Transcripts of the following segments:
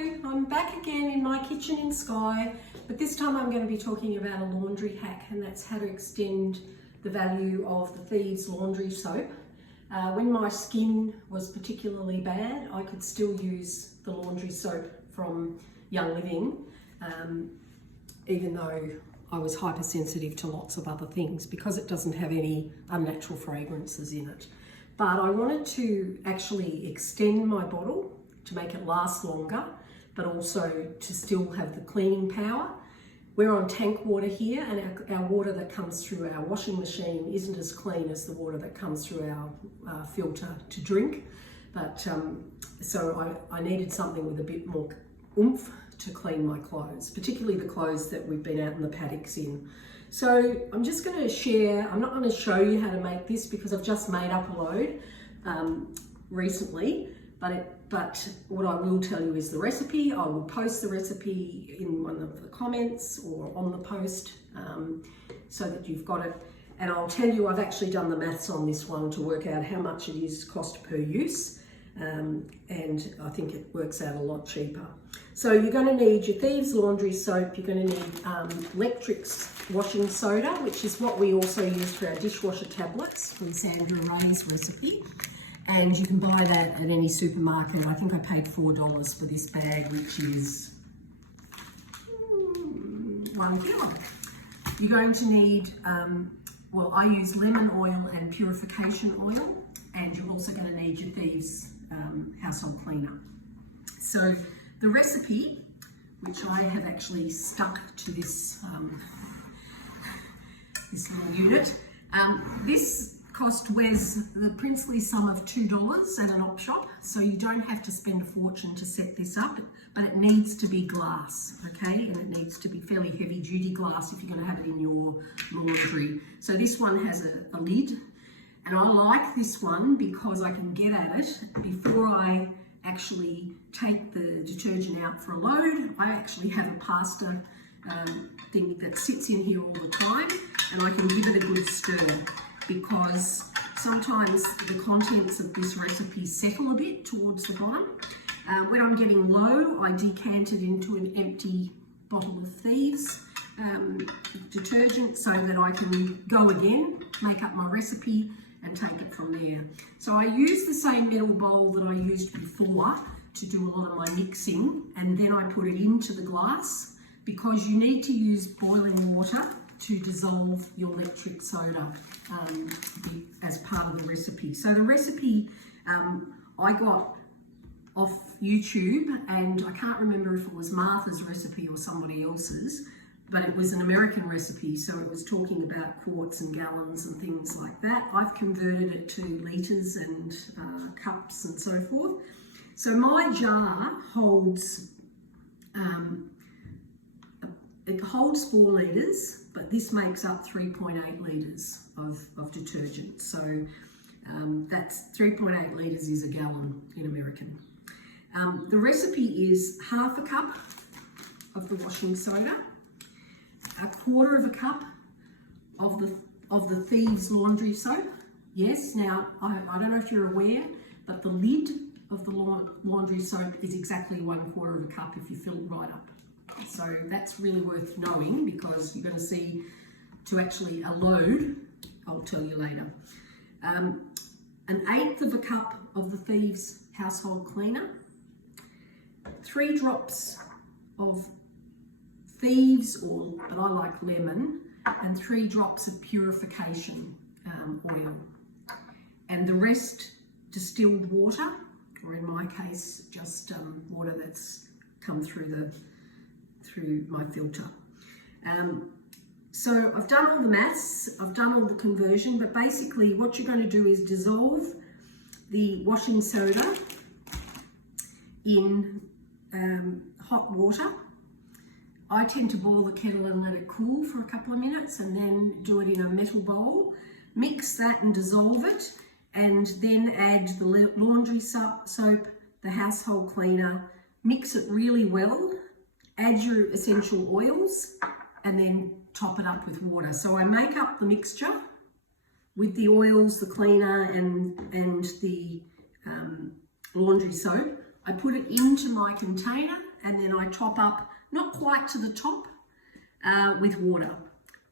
I'm back again in my kitchen in Skye, but this time I'm going to be talking about a laundry hack, and that's how to extend the value of the Thieves laundry soap. When my skin was particularly bad, I could still use the laundry soap from Young Living, even though I was hypersensitive to lots of other things because it doesn't have any unnatural fragrances in it. But I wanted to actually extend my bottle to make it last longer, but also to still have the cleaning power. We're on tank water here, and our water that comes through our washing machine isn't as clean as the water that comes through our filter to drink. But so I needed something with a bit more oomph to clean my clothes, particularly the clothes that we've been out in the paddocks in. So I'm just going to share, I'm not going to show you how to make this because I've just made up a load recently, but what I will tell you is the recipe. I will post the recipe in one of the comments or on the post so that you've got it. And I'll tell you, I've actually done the maths on this one to work out how much it is cost per use. And I think it works out a lot cheaper. So you're going to need your Thieves laundry soap, you're going to need Electric's washing soda, which is what we also use for our dishwasher tablets from Sandra Ray's recipe. And you can buy that at any supermarket. I think I paid $4 for this bag, which is 1 kilo. You're going to need, well, I use lemon oil and purification oil, and you're also going to need your Thieves household cleaner. So the recipe, which I have actually stuck to this, this little unit, this cost Wes the princely sum of $2 at an op shop, so you don't have to spend a fortune to set this up, but it needs to be glass, okay? And it needs to be fairly heavy duty glass if you're going to have it in your laundry. So this one has a lid, and I like this one because I can get at it before I actually take the detergent out for a load. I actually have a pasta thing that sits in here all the time, and I can give it a good stir, because sometimes the contents of this recipe settle a bit towards the bottom. When I'm getting low, I decant it into an empty bottle of Thieves detergent so that I can go again, make up my recipe and take it from there. So I use the same metal bowl that I used before to do a lot of my mixing, and then I put it into the glass because you need to use boiling water to dissolve your electric soda as part of the recipe. So the recipe I got off YouTube, and I can't remember if it was Martha's recipe or somebody else's, but it was an American recipe, so it was talking about quarts and gallons and things like that. I've converted it to litres and cups and so forth. So my jar holds, it holds 4 litres, but this makes up 3.8 litres of detergent. So that's 3.8 litres is a gallon in American. The recipe is half a cup of the washing soda, a quarter of a cup of the Thieves laundry soap. Yes, now I don't know if you're aware, but the lid of the laundry soap is exactly 1/4 of a cup if you fill it right up. So that's really worth knowing, because you're going to see to actually a load, I'll tell you later. 1/8 of a cup of the Thieves household cleaner, 3 drops of Thieves, but I like lemon, and 3 drops of purification oil, and the rest distilled water, or in my case just water that's come through my filter. So I've done all the maths, I've done all the conversion, but basically what you're going to do is dissolve the washing soda in hot water. I tend to boil the kettle and let it cool for a couple of minutes, and then do it in a metal bowl. Mix that and dissolve it, and then add the laundry soap, the household cleaner, mix it really well, add your essential oils, and then top it up with water. So I make up the mixture with the oils, the cleaner, and the laundry soap. I put it into my container and then I top up, not quite to the top, with water.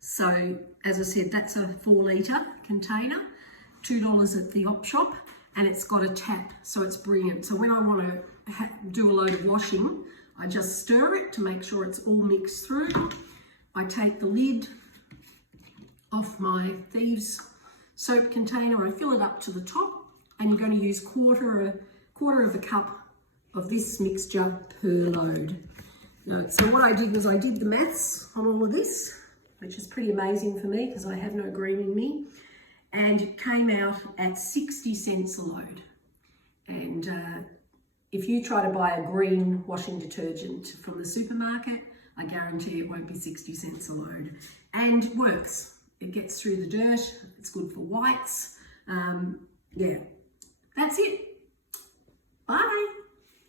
So as I said, that's a 4 litre container, $2 at the op shop, and it's got a tap, so it's brilliant. So when I want to do a load of washing, I just stir it to make sure it's all mixed through. I take the lid off my Thieves soap container, I fill it up to the top, and you're going to use quarter of a cup of this mixture per load. So what I did was I did the maths on all of this, which is pretty amazing for me because I have no green in me, and it came out at 60 cents a load. And if you try to buy a green washing detergent from the supermarket, I guarantee it won't be 60 cents a load. And it works. It gets through the dirt, it's good for whites. Yeah, that's it. Bye.